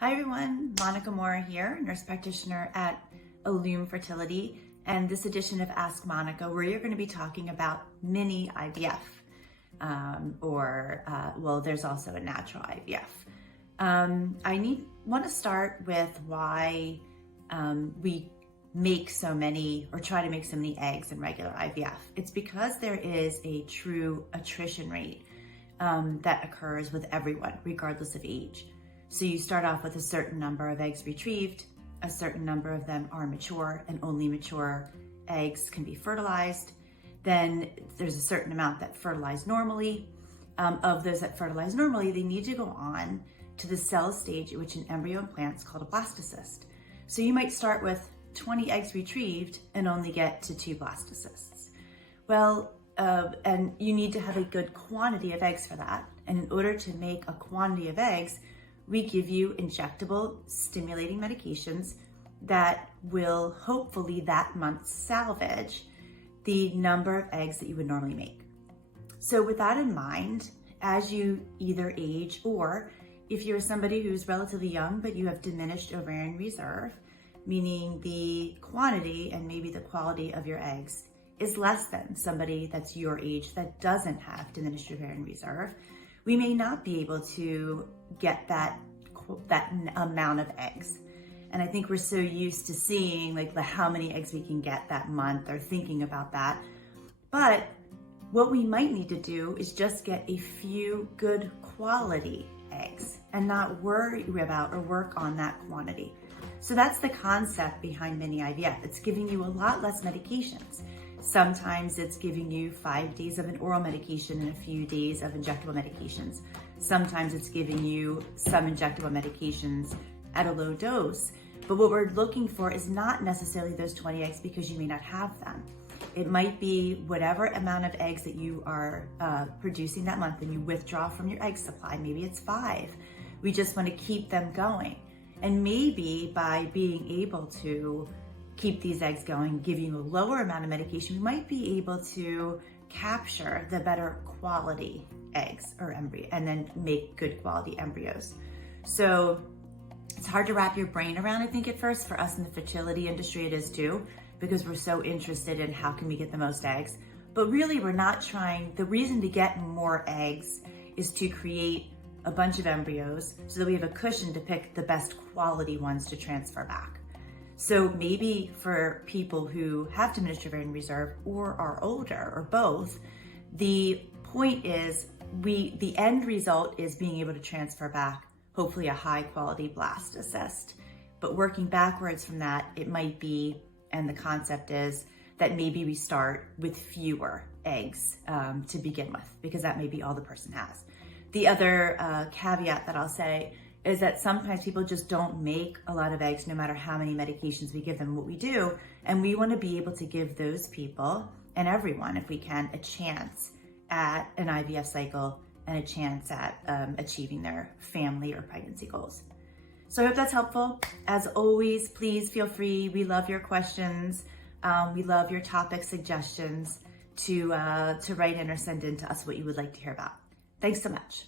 Hi everyone, Monica Mora here, nurse practitioner at Fertility, and this edition of Ask Monica, where you're going to be talking about mini IVF, there's also a natural IVF. I want to start with why we make so many, or try to make so many eggs in regular IVF. It's because there is a true attrition rate that occurs with everyone, regardless of age. So you start off with a certain number of eggs retrieved, a certain number of them are mature, and only mature eggs can be fertilized. Then there's a certain amount that fertilize normally. Of those that fertilize normally, they need to go on to the cell stage at which an embryo implants, called a blastocyst. So you might start with 20 eggs retrieved and only get to 2 blastocysts. And you need to have a good quantity of eggs for that. And in order to make a quantity of eggs, we give you injectable stimulating medications that will hopefully that month salvage the number of eggs that you would normally make. So with that in mind, as you either age, or if you're somebody who's relatively young but you have diminished ovarian reserve, meaning the quantity and maybe the quality of your eggs is less than somebody that's your age that doesn't have diminished ovarian reserve, we may not be able to get that amount of eggs. And I think we're so used to seeing how many eggs we can get that month, or thinking about that. But what we might need to do is just get a few good quality eggs and not worry about or work on that quantity. So that's the concept behind mini IVF. It's giving you a lot less medications. Sometimes it's giving you 5 days of an oral medication and a few days of injectable medications. Sometimes it's giving you some injectable medications at a low dose. But what we're looking for is not necessarily those 20 eggs, because you may not have them. It might be whatever amount of eggs that you are producing that month and you withdraw from your egg supply. Maybe it's 5. We just want to keep them going. And maybe by being able to keep these eggs going, giving a lower amount of medication, we might be able to capture the better quality eggs or embryo and then make good quality embryos. So it's hard to wrap your brain around, I think, at first. For us in the fertility industry, it is too, because we're so interested in how can we get the most eggs. But really, we're not trying. The reason to get more eggs is to create a bunch of embryos so that we have a cushion to pick the best quality ones to transfer back. So maybe for people who have diminished ovarian reserve or are older, or both, the point is the end result is being able to transfer back hopefully a high quality blastocyst. But working backwards from that, it might be, and the concept is that maybe we start with fewer eggs to begin with, because that may be all the person has. The other caveat that I'll say is that sometimes people just don't make a lot of eggs no matter how many medications we give them. What we do, and we want to be able to give those people, and everyone if we can, a chance at an IVF cycle and a chance at achieving their family or pregnancy goals. So I hope that's helpful. As always, please feel free. We love your questions. We love your topic suggestions to write in or send in to us what you would like to hear about. Thanks so much.